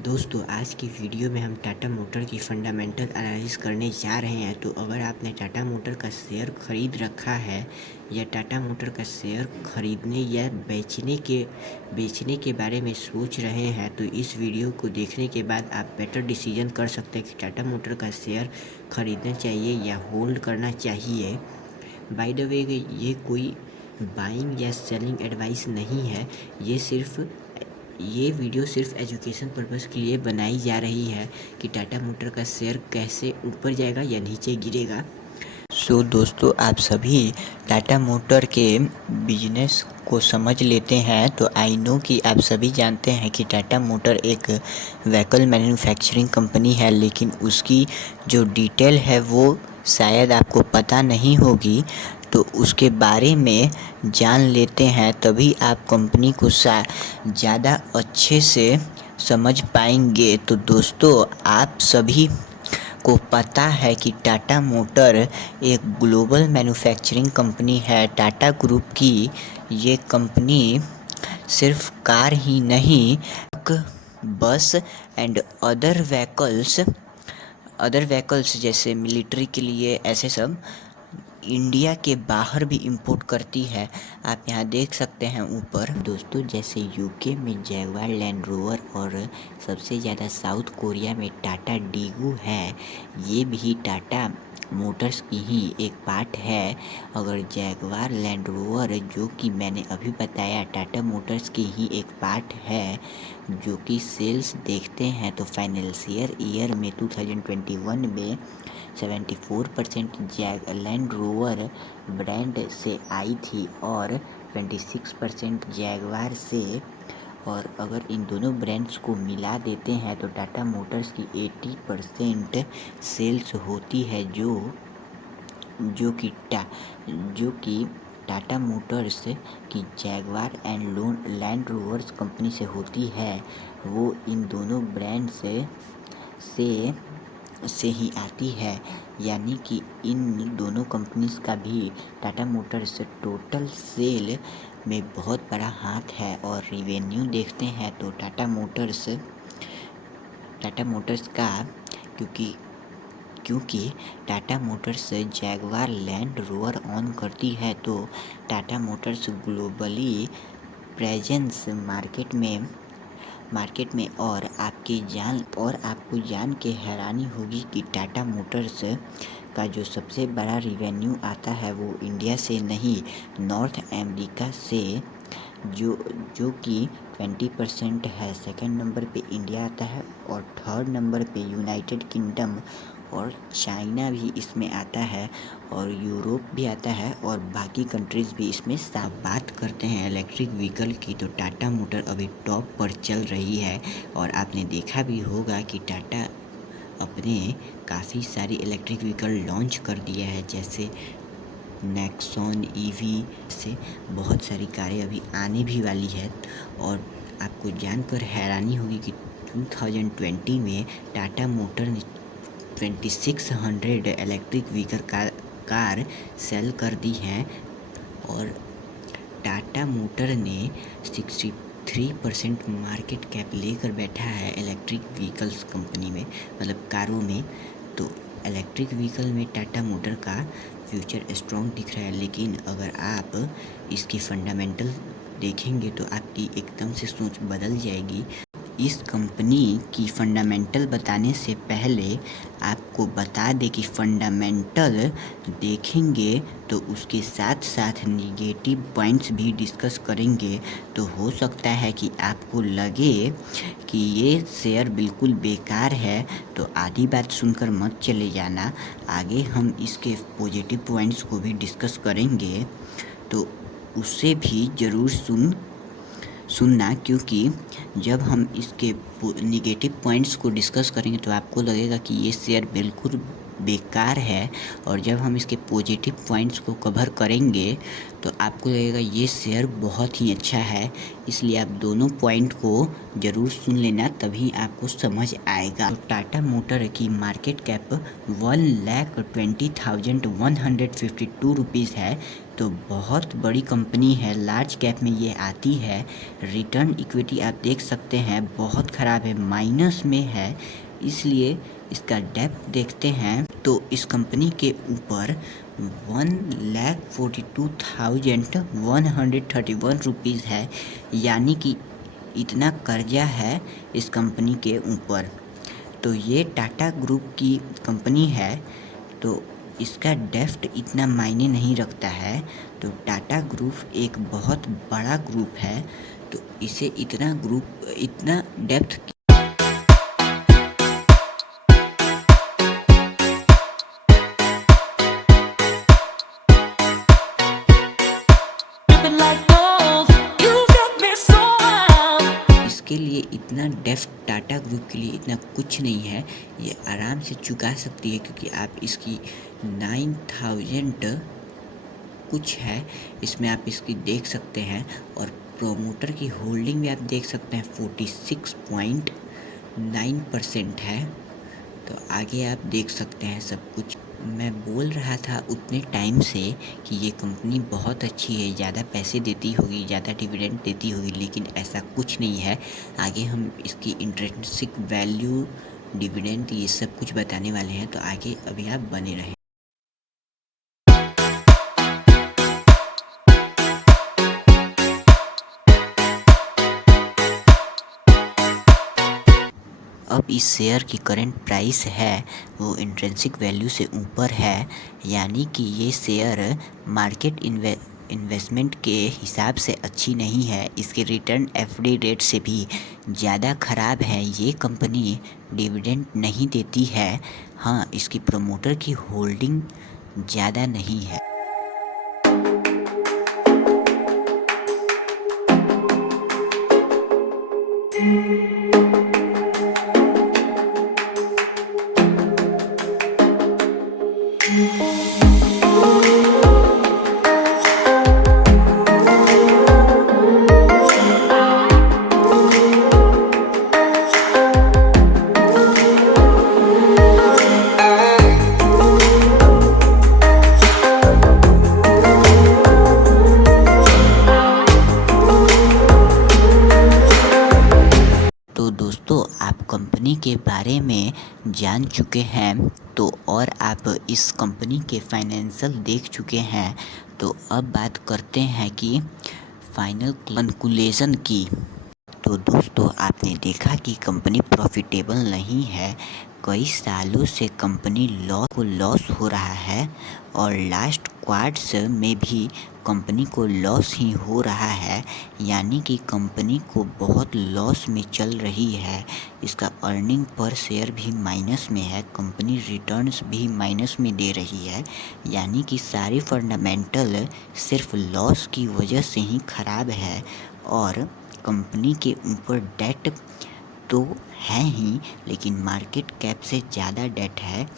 दोस्तों आज की वीडियो में हम टाटा मोटर की फंडामेंटल एनालिसिस करने जा रहे हैं। तो अगर आपने टाटा मोटर का शेयर ख़रीद रखा है या टाटा मोटर का शेयर ख़रीदने या बेचने के बारे में सोच रहे हैं तो इस वीडियो को देखने के बाद आप बेटर डिसीजन कर सकते हैं कि टाटा मोटर का शेयर ख़रीदना चाहिए या होल्ड करना चाहिए। बाय द वे ये कोई बाइंग या सेलिंग एडवाइस नहीं है। ये वीडियो सिर्फ एजुकेशन पर्पस के लिए बनाई जा रही है कि टाटा मोटर का शेयर कैसे ऊपर जाएगा या नीचे गिरेगा। दोस्तों आप सभी टाटा मोटर के बिजनेस को समझ लेते हैं तो आई नो कि आप सभी जानते हैं कि टाटा मोटर एक व्हीकल मैन्युफैक्चरिंग कंपनी है, लेकिन उसकी जो डिटेल है वो शायद आपको पता नहीं होगी। तो उसके बारे में जान लेते हैं तभी आप कंपनी को ज़्यादा अच्छे से समझ पाएंगे। तो दोस्तों आप सभी को पता है कि टाटा मोटर एक ग्लोबल मैन्युफैक्चरिंग कंपनी है। टाटा ग्रुप की ये कंपनी सिर्फ कार ही नहीं, बस एंड अदर व्हीकल्स जैसे मिलिट्री के लिए ऐसे सब इंडिया के बाहर भी इंपोर्ट करती है। आप यहाँ देख सकते हैं ऊपर दोस्तों, जैसे यूके में जैगवार लैंड रोवर और सबसे ज़्यादा साउथ कोरिया में टाटा डीगू है। ये भी टाटा मोटर्स की ही एक पार्ट है। अगर जैगवार लैंड रोवर जो कि मैंने अभी बताया टाटा मोटर्स की ही एक पार्ट है, जो कि सेल्स देखते हैं तो फाइनेंशियल ईयर में 2021 में 74% लैंड रोवर ब्रांड से आई थी और 26% जैगवार से। और अगर इन दोनों ब्रांड्स को मिला देते हैं तो टाटा मोटर्स की 80% सेल्स होती है, जो कि टाटा मोटर्स की Jaguar and Land Rovers company से होती है। वो इन दोनों ब्रांड से ही आती है, यानी कि इन दोनों कंपनीज का भी टाटा मोटर्स टोटल सेल में बहुत बड़ा हाथ है। और रिवेन्यू देखते हैं तो टाटा मोटर्स का क्योंकि Tata Motors Jaguar land rover on करती है तो Tata Motors globally presence market में और आपको जान के हैरानी होगी कि टाटा मोटर्स का जो सबसे बड़ा रिवेन्यू आता है वो इंडिया से नहीं, नॉर्थ अमेरिका से, जो कि 20% है। सेकंड नंबर पे इंडिया आता है और थर्ड नंबर पे यूनाइटेड किंगडम और चाइना भी इसमें आता है और यूरोप भी आता है और बाकी कंट्रीज़ भी इसमें बात करते हैं इलेक्ट्रिक व्हीकल की तो टाटा मोटर अभी टॉप पर चल रही है। और आपने देखा भी होगा कि टाटा अपने काफ़ी सारी इलेक्ट्रिक व्हीकल लॉन्च कर दिया है, जैसे नेक्सॉन ईवी से बहुत सारी कारें अभी आने भी वाली है। और आपको जानकर हैरानी होगी कि 2020 में टाटा मोटर ने 2600 इलेक्ट्रिक व्हीकल कार सेल कर दी हैं और टाटा मोटर ने 63% मार्केट कैप लेकर बैठा है इलेक्ट्रिक व्हीकल्स कंपनी में, मतलब कारों में। तो इलेक्ट्रिक व्हीकल में टाटा मोटर का फ्यूचर स्ट्रॉन्ग दिख रहा है, लेकिन अगर आप इसकी फंडामेंटल देखेंगे तो आपकी एकदम से सोच बदल जाएगी। इस कंपनी की फंडामेंटल बताने से पहले आपको बता दें कि फंडामेंटल देखेंगे तो उसके साथ साथ निगेटिव पॉइंट्स भी डिस्कस करेंगे। तो हो सकता है कि आपको लगे कि ये शेयर बिल्कुल बेकार है, तो आधी बात सुनकर मत चले जाना। आगे हम इसके पॉजिटिव पॉइंट्स को भी डिस्कस करेंगे, तो उसे भी ज़रूर सुनना, क्योंकि जब हम इसके निगेटिव पॉइंट्स को डिस्कस करेंगे तो आपको लगेगा कि ये शेयर बिल्कुल बेकार है, और जब हम इसके पॉजिटिव पॉइंट्स को कवर करेंगे तो आपको लगेगा ये शेयर बहुत ही अच्छा है। इसलिए आप दोनों पॉइंट को ज़रूर सुन लेना, तभी आपको समझ आएगा। तो टाटा मोटर की मार्केट कैप 1,20,152 रुपीज़ है। तो बहुत बड़ी कंपनी है, लार्ज कैप में ये आती है। रिटर्न इक्विटी आप देख सकते हैं बहुत ख़राब है, माइनस में है। इसलिए इसका डेप्थ देखते हैं तो इस कंपनी के ऊपर 1,42,131 रुपीज़ है, यानी कि इतना कर्जा है इस कंपनी के ऊपर। तो ये टाटा ग्रुप की कंपनी है, तो इसका डेप्थ इतना मायने नहीं रखता है। तो टाटा ग्रुप एक बहुत बड़ा ग्रुप है, तो इसे इतना डेप्थ इसके लिए इतना डेप्थ टाटा ग्रुप के लिए इतना कुछ नहीं है, ये आराम से चुका सकती है, क्योंकि आप इसकी 9,000 कुछ है, इसमें आप इसकी देख सकते हैं। और प्रोमोटर की होल्डिंग भी आप देख सकते हैं 46.9% है। तो आगे आप देख सकते हैं सब कुछ। मैं बोल रहा था उतने टाइम से कि ये कंपनी बहुत अच्छी है, ज़्यादा पैसे देती होगी, ज़्यादा डिविडेंड देती होगी, लेकिन ऐसा कुछ नहीं है। आगे हम इसकी इंट्रिंसिक वैल्यू, डिविडेंड, ये सब कुछ बताने वाले हैं, तो आगे अभी आप बने रहें। अब इस शेयर की करंट प्राइस है वो इंट्रिंसिक वैल्यू से ऊपर है, यानी कि ये शेयर मार्केट इन्वेस्टमेंट के हिसाब से अच्छी नहीं है। इसके रिटर्न एफडी रेट से भी ज़्यादा ख़राब है। ये कंपनी डिविडेंड नहीं देती है। हाँ, इसकी प्रमोटर की होल्डिंग ज़्यादा नहीं है। तो दोस्तों, आप कंपनी के बारे में जान चुके हैं, तो और आप इस कंपनी के फाइनेंशियल देख चुके हैं। तो अब बात करते हैं कि फाइनल कंक्लूजन की। तो दोस्तों, आपने देखा कि कंपनी प्रॉफिटेबल नहीं है। कई सालों से कंपनी लॉस हो रहा है, और लास्ट क्वार्टर्स में भी कंपनी को लॉस ही हो रहा है, यानी कि कंपनी को बहुत लॉस में चल रही है। इसका अर्निंग पर शेयर भी माइनस में है, कंपनी रिटर्न्स भी माइनस में दे रही है, यानी कि सारी फंडामेंटल सिर्फ लॉस की वजह से ही ख़राब है। और कंपनी के ऊपर डेट तो है ही, लेकिन मार्केट कैप से ज़्यादा डेट है।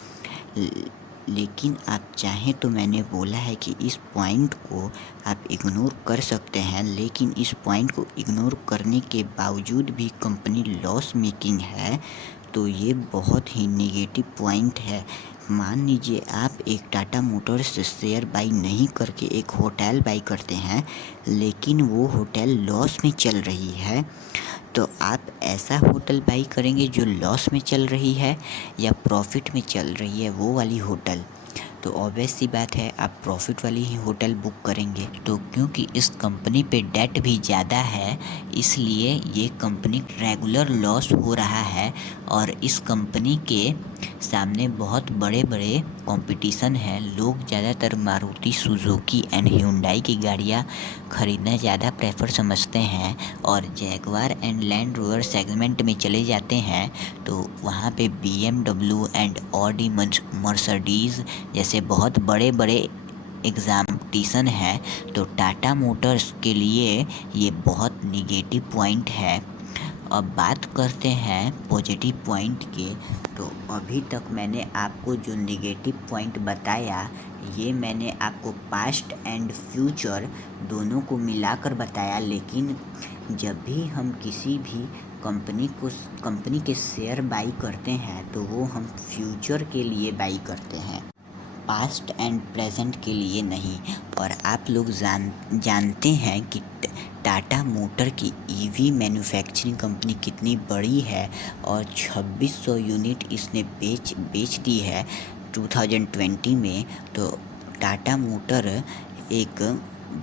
लेकिन आप चाहें तो मैंने बोला है कि इस पॉइंट को आप इग्नोर कर सकते हैं, लेकिन इस पॉइंट को इग्नोर करने के बावजूद भी कंपनी लॉस मेकिंग है, तो ये बहुत ही नेगेटिव पॉइंट है। मान लीजिए आप एक टाटा मोटर्स से शेयर बाई नहीं करके एक होटल बाई करते हैं, लेकिन वो होटल लॉस में चल रही है, तो आप ऐसा होटल बाई करेंगे जो लॉस में चल रही है या प्रॉफिट में चल रही है, वो वाली होटल? तो ऑब्वियस सी बात है, आप प्रॉफिट वाली ही होटल बुक करेंगे। तो क्योंकि इस कंपनी पे डेट भी ज़्यादा है, इसलिए ये कंपनी रेगुलर लॉस हो रहा है। और इस कंपनी के सामने बहुत बड़े बड़े कंपटीशन है। लोग ज़्यादातर मारुति सुजुकी एंड ह्युंडई की गाड़ियाँ ख़रीदना ज़्यादा प्रेफर समझते हैं, और Jaguar and land rover segment में चले जाते हैं तो वहाँ पे BMW एंड ऑडी मर्सिडीज़ जैसे बहुत बड़े बड़े एग्जाम्पटिशन है। तो टाटा मोटर्स के लिए ये बहुत निगेटिव पॉइंट है। अब बात करते हैं पॉजिटिव पॉइंट के। तो अभी तक मैंने आपको जो निगेटिव पॉइंट बताया, ये मैंने आपको पास्ट एंड फ्यूचर दोनों को मिलाकर बताया। लेकिन जब भी हम किसी भी कंपनी के शेयर बाई करते हैं, तो वो हम फ्यूचर के लिए बाई करते हैं। पास्ट एंड प्रेजेंट के लिए नहीं। और आप लोग जानते हैं कि टाटा मोटर की ईवी मैन्युफैक्चरिंग कंपनी कितनी बड़ी है और 2600 यूनिट इसने बेच दी है 2020 में। तो टाटा मोटर एक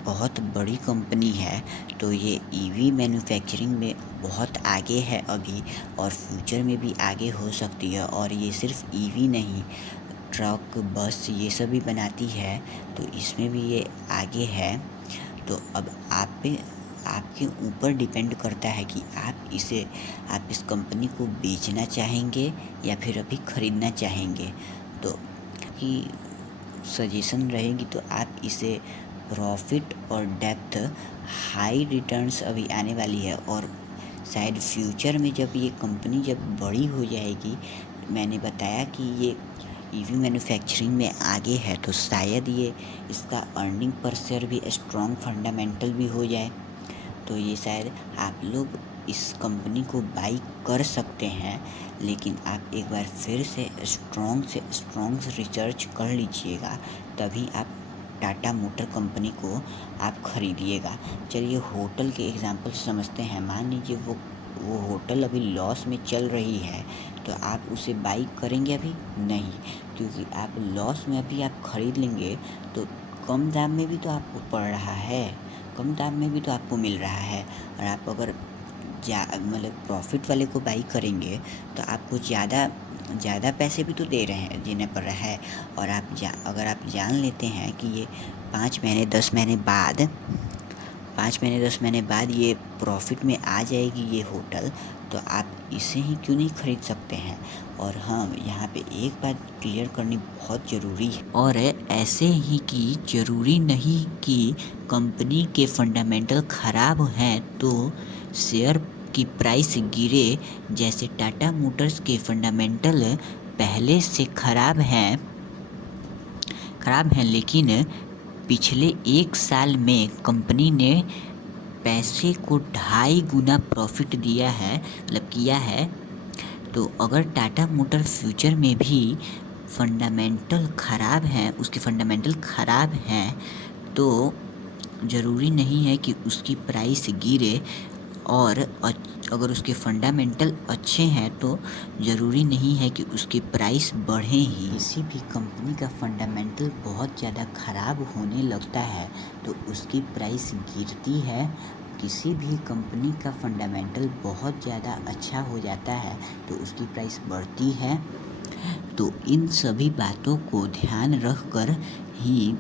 बहुत बड़ी कंपनी है। तो ये ईवी मैन्युफैक्चरिंग में बहुत आगे है अभी, और फ्यूचर में भी आगे हो सकती है। और ये सिर्फ ईवी नहीं, ट्रक, बस ये सब भी बनाती है, तो इसमें भी ये आगे है। तो अब आपके ऊपर डिपेंड करता है कि आप इस कंपनी को बेचना चाहेंगे या फिर अभी ख़रीदना चाहेंगे। तो कि सजेशन रहेगी तो आप इसे प्रॉफिट और डेप्थ, हाई रिटर्न्स अभी आने वाली है। और शायद फ्यूचर में जब ये कंपनी जब बड़ी हो जाएगी, मैंने बताया कि ये ईवी मैन्युफैक्चरिंग में आगे है, तो शायद ये इसका अर्निंग पर शेयर भी स्ट्रॉन्ग फंडामेंटल भी हो जाए। तो ये शायद आप लोग इस कंपनी को बाई कर सकते हैं, लेकिन आप एक बार फिर से स्ट्रॉन्ग रिसर्च कर लीजिएगा, तभी आप टाटा मोटर कंपनी को आप ख़रीदिएगा। चलिए होटल के एग्जांपल समझते हैं। मान लीजिए वो होटल अभी लॉस में चल रही है, तो आप उसे बाई करेंगे अभी? नहीं, क्योंकि आप लॉस में अभी आप ख़रीद लेंगे तो कम दाम में भी तो आपको पड़ रहा है, कम दाम में भी तो आपको मिल रहा है। और आप अगर मतलब प्रॉफिट वाले को बाई करेंगे तो आपको ज़्यादा पैसे भी तो देने पड़ रहा है। और अगर आप जान लेते हैं कि ये 5 महीने 10 महीने बाद ये प्रॉफिट में आ जाएगी ये होटल, तो आप इसे ही क्यों नहीं ख़रीद सकते हैं। और हाँ, यहाँ पे एक बात क्लियर करनी बहुत ज़रूरी है, और ऐसे ही कि ज़रूरी नहीं कि कंपनी के फंडामेंटल ख़राब हैं तो शेयर की प्राइस गिरे। जैसे टाटा मोटर्स के फंडामेंटल पहले से ख़राब हैं, लेकिन पिछले 1 साल में कंपनी ने पैसे को 2.5 गुना प्रॉफिट किया है। तो अगर टाटा मोटर फ्यूचर में भी उसके फंडामेंटल ख़राब हैं, तो ज़रूरी नहीं है कि उसकी प्राइस गिरे। और अगर उसके फंडामेंटल अच्छे हैं तो ज़रूरी नहीं है कि उसकी प्राइस बढ़े ही। किसी भी कंपनी का फंडामेंटल बहुत ज़्यादा ख़राब होने लगता है तो उसकी प्राइस गिरती है। किसी भी कंपनी का फंडामेंटल बहुत ज़्यादा अच्छा हो जाता है तो उसकी प्राइस बढ़ती है। तो इन सभी बातों को ध्यान रख कर ही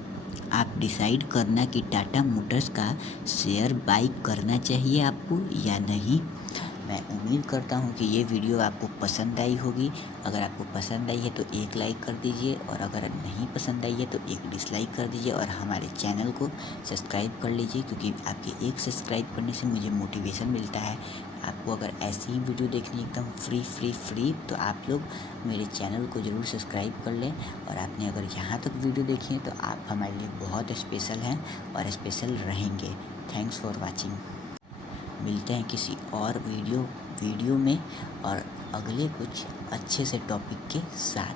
आप डिसाइड करना कि टाटा मोटर्स का शेयर बाई करना चाहिए आपको या नहीं। मैं उम्मीद करता हूँ कि ये वीडियो आपको पसंद आई होगी। अगर आपको पसंद आई है तो एक लाइक कर दीजिए, और अगर नहीं पसंद आई है तो एक डिसलाइक कर दीजिए, और हमारे चैनल को सब्सक्राइब कर लीजिए, क्योंकि आपके एक सब्सक्राइब करने से मुझे मोटिवेशन मिलता है। आपको अगर ऐसी ही वीडियो देखनी एकदम फ्री तो आप लोग मेरे चैनल को ज़रूर सब्सक्राइब कर लें। और आपने अगर यहाँ तक वीडियो देखी है तो आप हमारे लिए बहुत स्पेशल हैं और स्पेशल रहेंगे। Thanks for watching. मिलते हैं किसी और वीडियो में और अगले कुछ अच्छे से टॉपिक के साथ।